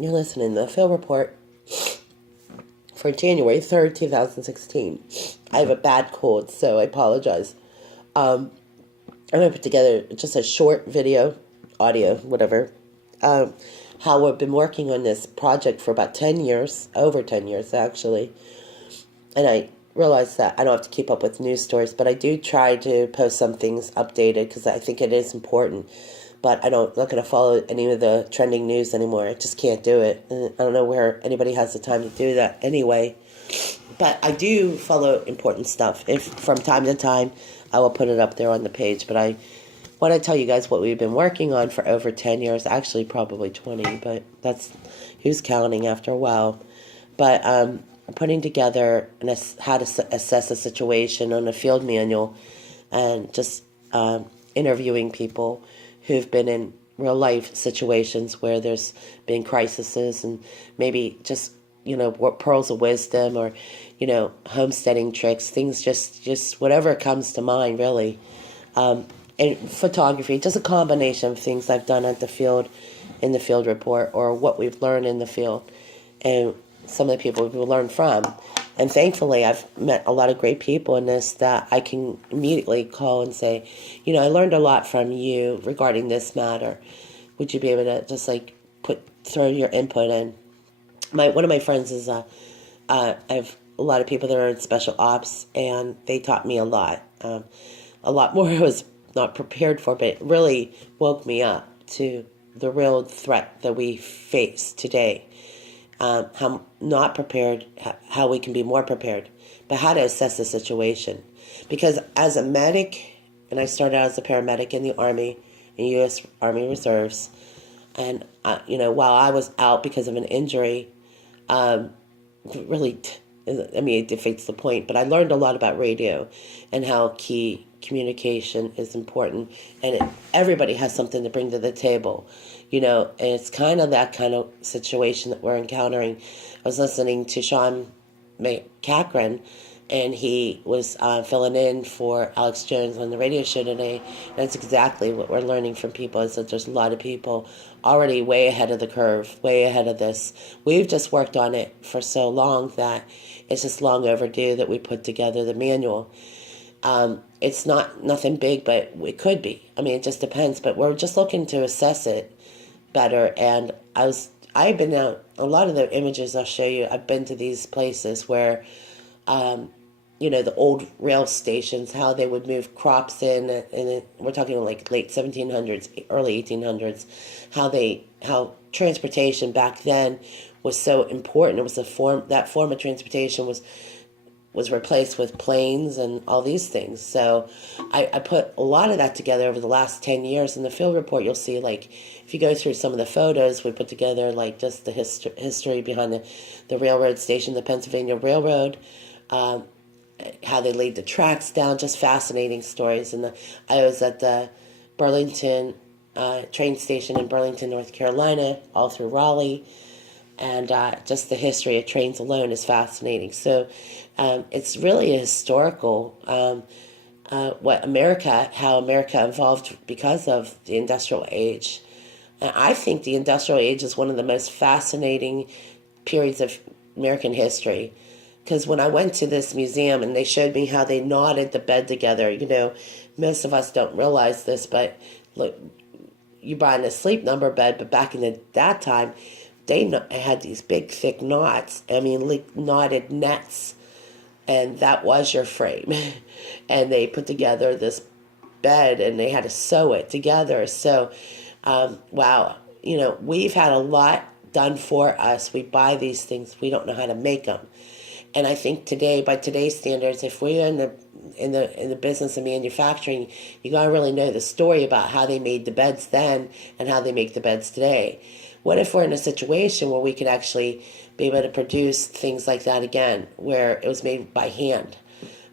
You're listening to the Phil Report for January 3rd, 2016. I have a bad cold, so I apologize. I'm going to put together just a short video, audio, whatever, how we've been working on this project for about 10 years, over 10 years actually. And I realize that I don't have to keep up with news stories, but I do try to post some things updated because I think it is important. But I'm not going to follow any of the trending news anymore. I just can't do it. And I don't know where anybody has the time to do that anyway. But I do follow important stuff. If from time to time, I will put it up there on the page. But I want to tell you guys what we've been working on for over 10 years. Actually, probably 20, but that's who's counting after a while. But putting together how to assess a situation on a field manual and just interviewing people who've been in real life situations where there's been crises and maybe just, pearls of wisdom or, homesteading tricks, things just whatever comes to mind, really. And photography, just a combination of things I've done at the field, in the field report, or what we've learned in the field, and some of the people we've learned from. And thankfully, I've met a lot of great people in this that I can immediately call and say, I learned a lot from you regarding this matter. Would you be able to just throw your input in? One of my friends is, I have a lot of people that are in special ops, and they taught me a lot more I was not prepared for, but it really woke me up to the real threat that we face today. How not prepared, how we can be more prepared, but how to assess the situation. Because as a medic, and I started out as a paramedic in the Army, in U.S. Army Reserves, and, while I was out because of an injury, it defeats the point, but I learned a lot about radio and how key communication is important, and everybody has something to bring to the table. And it's kind of that kind of situation that we're encountering. I was listening to Sean Cochran, and he was filling in for Alex Jones on the radio show today, and that's exactly what we're learning from people, is that there's a lot of people already way ahead of the curve, way ahead of this. We've just worked on it for so long that it's just long overdue that we put together the manual. It's nothing big, but it could be. It just depends, but we're just looking to assess it better. And I've been out, a lot of the images I'll show you, I've been to these places where, the old rail stations, how they would move crops in, and we're talking like late 1700s, early 1800s, how transportation back then was so important. It was that form of transportation was replaced with planes and all these things. So I put a lot of that together over the last 10 years. In the field report, you'll see, if you go through some of the photos, we put together, just the history behind the railroad station, the Pennsylvania Railroad, how they laid the tracks down, just fascinating stories. And I was at the Burlington train station in Burlington, North Carolina, all through Raleigh. And just the history of trains alone is fascinating. So it's really a historical, how America evolved because of the industrial age. And I think the industrial age is one of the most fascinating periods of American history. Because when I went to this museum and they showed me how they knotted the bed together, most of us don't realize this, but look, you buy a sleep number bed, but back in that time, they had these big, thick knots. Knotted nets, and that was your frame. And they put together this bed, and they had to sew it together. So, wow, we've had a lot done for us. We buy these things, we don't know how to make them. And I think today, by today's standards, if we're in the business of manufacturing, you gotta really know the story about how they made the beds then and how they make the beds today. What if we're in a situation where we could actually be able to produce things like that again, where it was made by hand?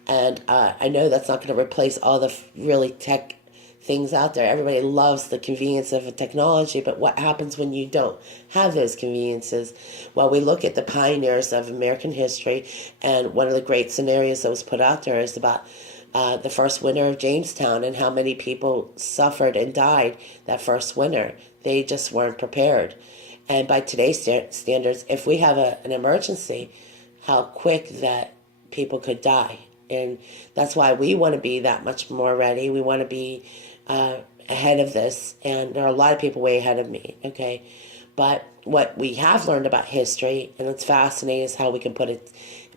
And I know that's not going to replace all the really tech things out there. Everybody loves the convenience of a technology, but what happens when you don't have those conveniences? Well, we look at the pioneers of American history, and one of the great scenarios that was put out there is about the first winter of Jamestown and how many people suffered and died that first winter. They just weren't prepared. And by today's standards, if we have an emergency, how quick that people could die. And that's why we want to be that much more ready. We want to be ahead of this. And there are a lot of people way ahead of me, okay? But what we have learned about history, and it's fascinating, is how we can put it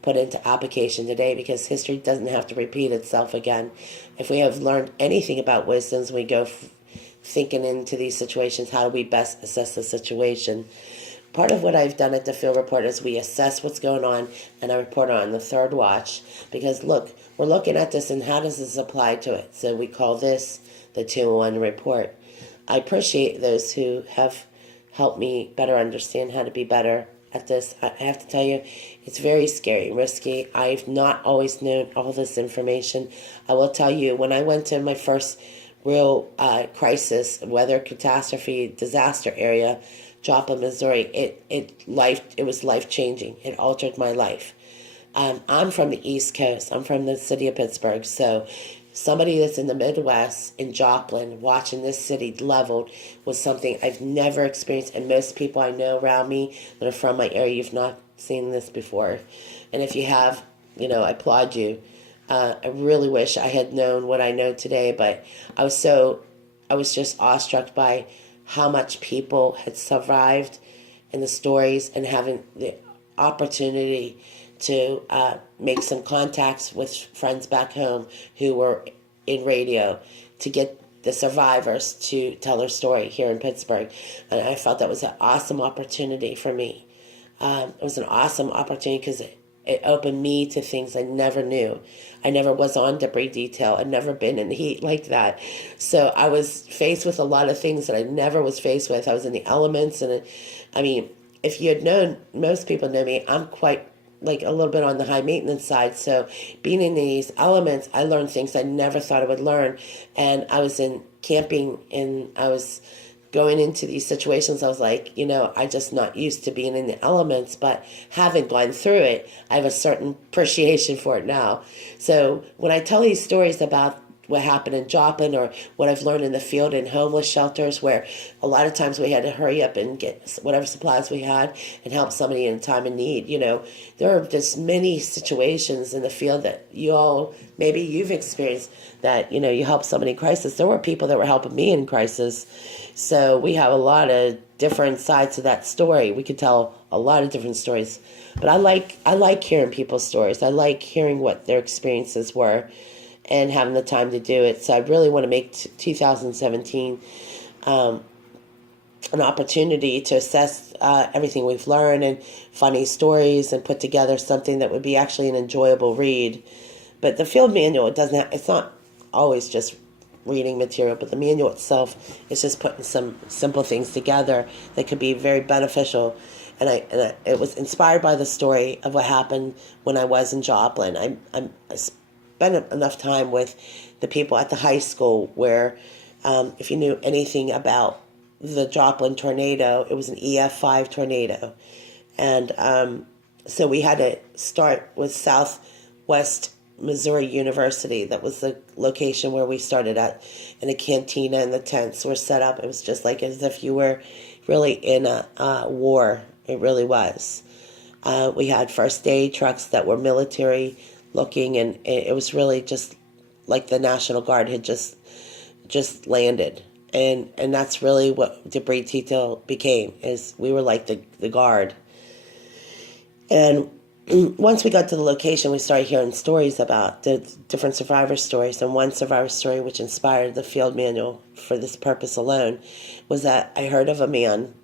into application today, because history doesn't have to repeat itself again. If we have learned anything about wisdoms, we go thinking into these situations, how do we best assess the situation? Part of what I've done at the Field Report is we assess what's going on, and I report on the third watch, because look, we're looking at this and how does this apply to it? So we call this the 2-in-1 report. I appreciate those who have helped me better understand how to be better at this. I have to tell you, it's very scary, risky. I've not always known all this information. I will tell you, when I went to my first real crisis, weather catastrophe, disaster area, Joplin, Missouri, it was life-changing. It altered my life. I'm from the East Coast. I'm from the city of Pittsburgh. So somebody that's in the Midwest, in Joplin, watching this city leveled was something I've never experienced. And most people I know around me that are from my area, you've not seen this before. And if you have, I applaud you. I really wish I had known what I know today, but I was just awestruck by how much people had survived in the stories, and having the opportunity to make some contacts with friends back home who were in radio to get the survivors to tell their story here in Pittsburgh. And I felt that was an awesome opportunity for me. It was an awesome opportunity because it opened me to things I never knew. I never was on debris detail. I'd never been in the heat like that. So I was faced with a lot of things that I never was faced with. I was in the elements. And if you had known, most people know me, I'm quite like a little bit on the high maintenance side. So being in these elements, I learned things I never thought I would learn. And I was in camping, and I was going into these situations. I was like, I just not used to being in the elements, but having gone through it, I have a certain appreciation for it now. So when I tell these stories about what happened in Joplin, or what I've learned in the field in homeless shelters, where a lot of times we had to hurry up and get whatever supplies we had and help somebody in a time of need. There are just many situations in the field that maybe you've experienced, that, you help somebody in crisis. There were people that were helping me in crisis. So we have a lot of different sides to that story. We could tell a lot of different stories, but I like hearing people's stories. I like hearing what their experiences were, and having the time to do it. So I really want to make 2017 an opportunity to assess everything we've learned, and funny stories, and put together something that would be actually an enjoyable read. But the field manual, it's not always just reading material, but the manual itself is just putting some simple things together that could be very beneficial. And it was inspired by the story of what happened when I was in Joplin. I spent enough time with the people at the high school where, if you knew anything about the Joplin tornado, it was an EF5 tornado. And so we had to start with Southwest Missouri University. That was the location where we started at, and the cantina and the tents were set up. It was just like as if you were really in a war. It really was. We had first aid trucks that were military looking, and it was really just like the National Guard had just landed. And that's really what debris detail became, is we were like the guard. And once we got to the location, we started hearing stories about the different survivor stories. And one survivor story, which inspired the field manual for this purpose alone, was that I heard of a man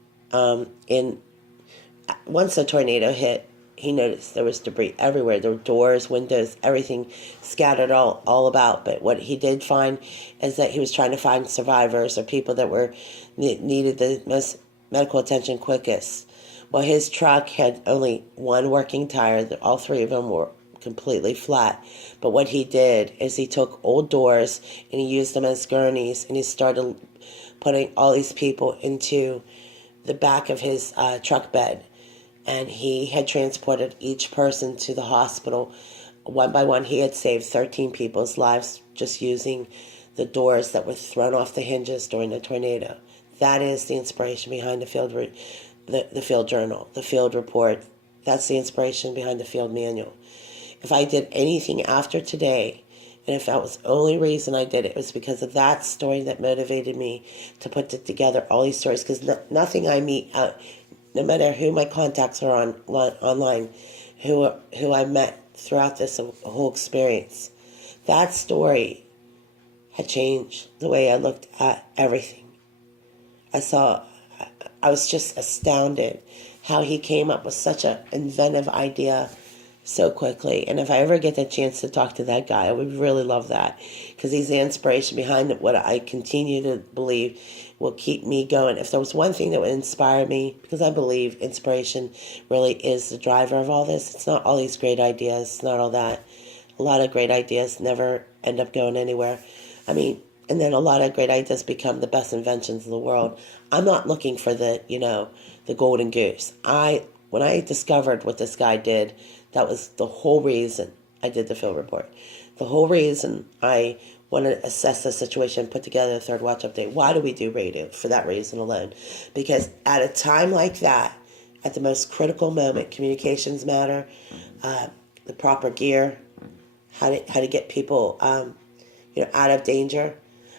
once the tornado hit, he noticed there was debris everywhere. There were doors, windows, everything scattered all about. But what he did find is that he was trying to find survivors, or people that needed the most medical attention quickest. Well, his truck had only one working tire. All three of them were completely flat. But what he did is he took old doors and he used them as gurneys, and he started putting all these people into the back of his truck bed. And he had transported each person to the hospital. One by one, he had saved 13 people's lives just using the doors that were thrown off the hinges during the tornado. That is the inspiration behind the field the field journal, the field report. That's the inspiration behind the field manual. If I did anything after today, and if that was the only reason I did it, it was because of that story that motivated me to put together all these stories. Because nothing I meet, no matter who my contacts are online, who I met throughout this whole experience, that story had changed the way I looked at everything. I was just astounded how he came up with such an inventive idea so quickly. And if I ever get the chance to talk to that guy, I would really love that, because he's the inspiration behind what I continue to believe will keep me going. If there was one thing that would inspire me, because I believe inspiration really is the driver of all this. It's not all these great ideas. It's not all that. A lot of great ideas never end up going anywhere. And then a lot of great ideas become the best inventions in the world. I'm not looking for the golden goose. When I discovered what this guy did, that was the whole reason I did the field report. The whole reason I wanted to assess the situation, put together a third watch update. Why do we do radio? For that reason alone. Because at a time like that, at the most critical moment, communications matter, the proper gear, how to get people out of danger.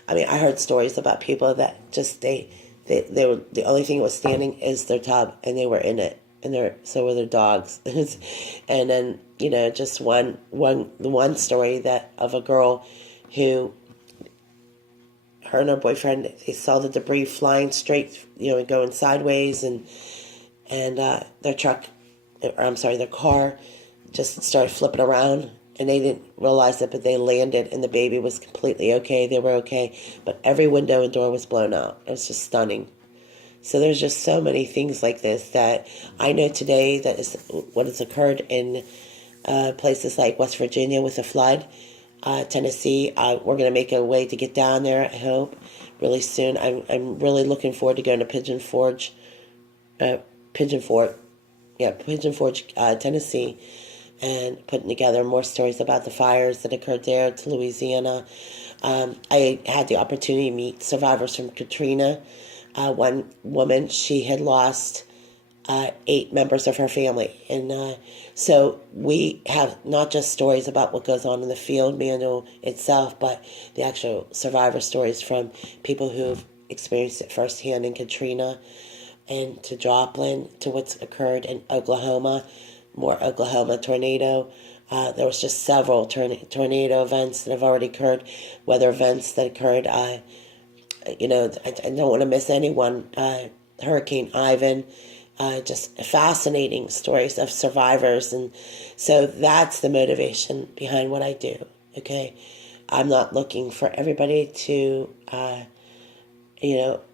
I heard stories about people that just they were, the only thing that was standing is their tub, and they were in it, and so were their dogs. And then just the one story that of a girl who, her and her boyfriend, they saw the debris flying straight, and going sideways, and their car just started flipping around. And they didn't realize it, but they landed, and the baby was completely okay. They were okay, but every window and door was blown out. It was just stunning. So there's just so many things like this that I know today that is what has occurred in places like West Virginia with the flood, Tennessee. We're going to make a way to get down there, I hope, really soon. I'm really looking forward to going to Pigeon Forge, Tennessee, and putting together more stories about the fires that occurred there to Louisiana. I had the opportunity to meet survivors from Katrina. One woman, she had lost 8 members of her family. And so we have not just stories about what goes on in the field manual itself, but the actual survivor stories from people who've experienced it firsthand in Katrina, and to Joplin, to what's occurred in Oklahoma, more Oklahoma tornado. There was just several tornado events that have already occurred, weather events that occurred. I don't want to miss anyone. Hurricane Ivan, just fascinating stories of survivors. And so that's the motivation behind what I do, okay? I'm not looking for everybody to,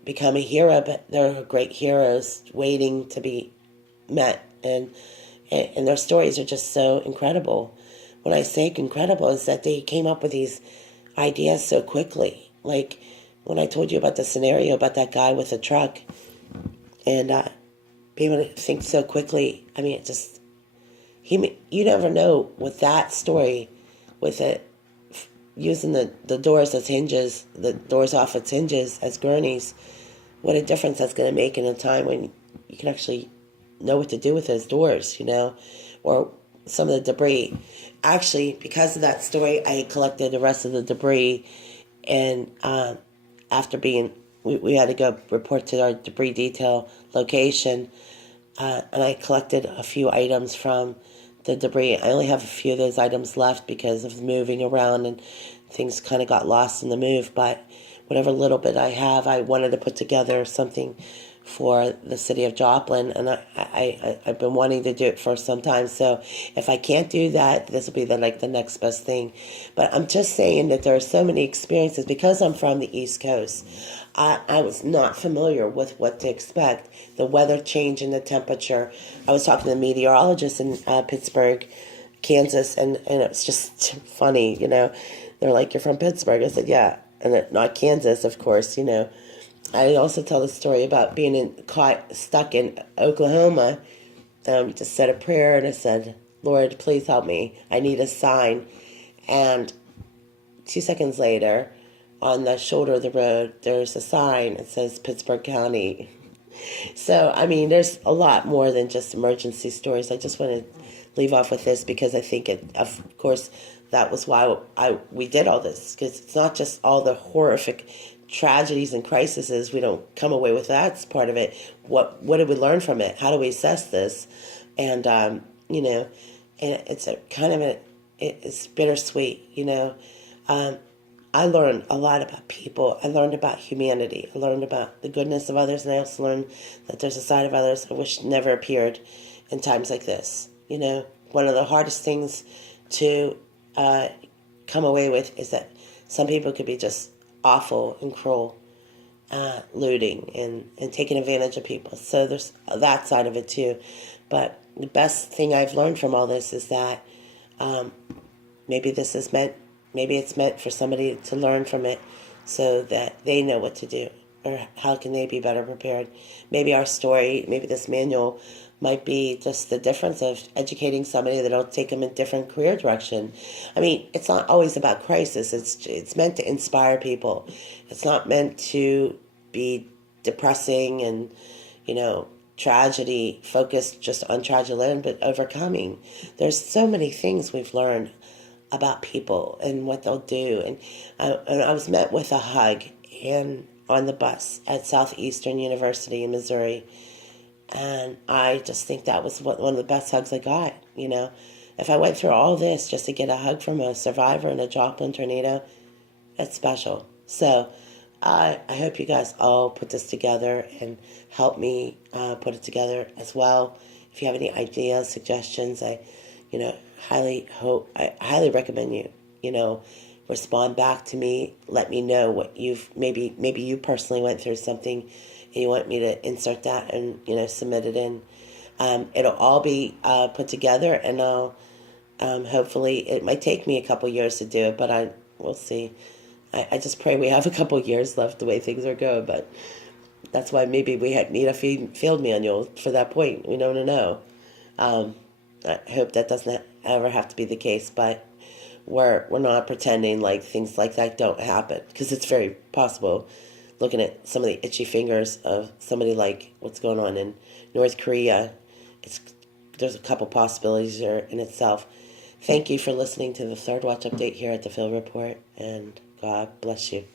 become a hero, but there are great heroes waiting to be met, and their stories are just so incredible. When I say incredible, is that they came up with these ideas so quickly. Like when I told you about the scenario about that guy with the truck, and being able to think so quickly. You never know with that story, with it using the doors as hinges, the doors off its hinges as gurneys, what a difference that's going to make in a time when you can actually know what to do with those doors, or some of the debris. Actually, because of that story, I collected the rest of the debris, and after we had to go report to our debris detail location, and I collected a few items from the debris. I only have a few of those items left because of moving around, and things kind of got lost in the move, but whatever little bit I have, I wanted to put together something for the city of Joplin, and I've been wanting to do it for some time. So if I can't do that, this will be the next best thing. But I'm just saying that there are so many experiences. Because I'm from the East Coast, I was not familiar with what to expect. The weather change in the temperature. I was talking to a meteorologist in Pittsburgh, Kansas, and it's just funny, They're like, "You're from Pittsburgh?" I said, "Yeah." And not Kansas, of course, I also tell the story about being stuck in Oklahoma. Just said a prayer, and I said, "Lord, please help me. I need a sign." And 2 seconds later, on the shoulder of the road, there's a sign. It says Pittsburgh County. So, I mean, there's a lot more than just emergency stories. I just want to leave off with this because I think it, of course, that was why we did all this, because it's not just all the horrific tragedies and crises. We don't come away with that. It's part of it. What did we learn from it? How do we assess this? And and it's a kind of it's bittersweet. Um, I learned a lot about people. I learned about humanity. I learned about the goodness of others, and I also learned that there's a side of others I wish never appeared in times like this. One of the hardest things to come away with is that some people could be just awful and cruel, looting and taking advantage of people. So there's that side of it too. But the best thing I've learned from all this is that um, maybe it's meant for somebody to learn from it so that they know what to do or how can they be better prepared. Maybe our story, maybe this manual might be just the difference of educating somebody that'll take them in a different career direction. I mean, it's not always about crisis. It's meant to inspire people. It's not meant to be depressing and, tragedy focused just on tragedy, but overcoming. There's so many things we've learned about people and what they'll do. And I was met with a hug on the bus at Southeastern University in Missouri. And I just think that was one of the best hugs I got. If I went through all this just to get a hug from a survivor in a Joplin tornado, that's special. So I hope you guys all put this together and help me put it together as well. If you have any ideas, suggestions, I highly recommend you, respond back to me. Let me know what maybe you personally went through something and you want me to insert that and, submit it in. It'll all be put together, and I'll hopefully, it might take me a couple years to do it, but we'll see. I just pray we have a couple years left the way things are going, but that's why maybe we need a field manual for that point. We don't know. I hope that doesn't ever have to be the case, but we're not pretending like things like that don't happen, because it's very possible. Looking at some of the itchy fingers of somebody like what's going on in North Korea, there's a couple possibilities there in itself. Thank you for listening to the Third Watch Update here at the Phil Report, and God bless you.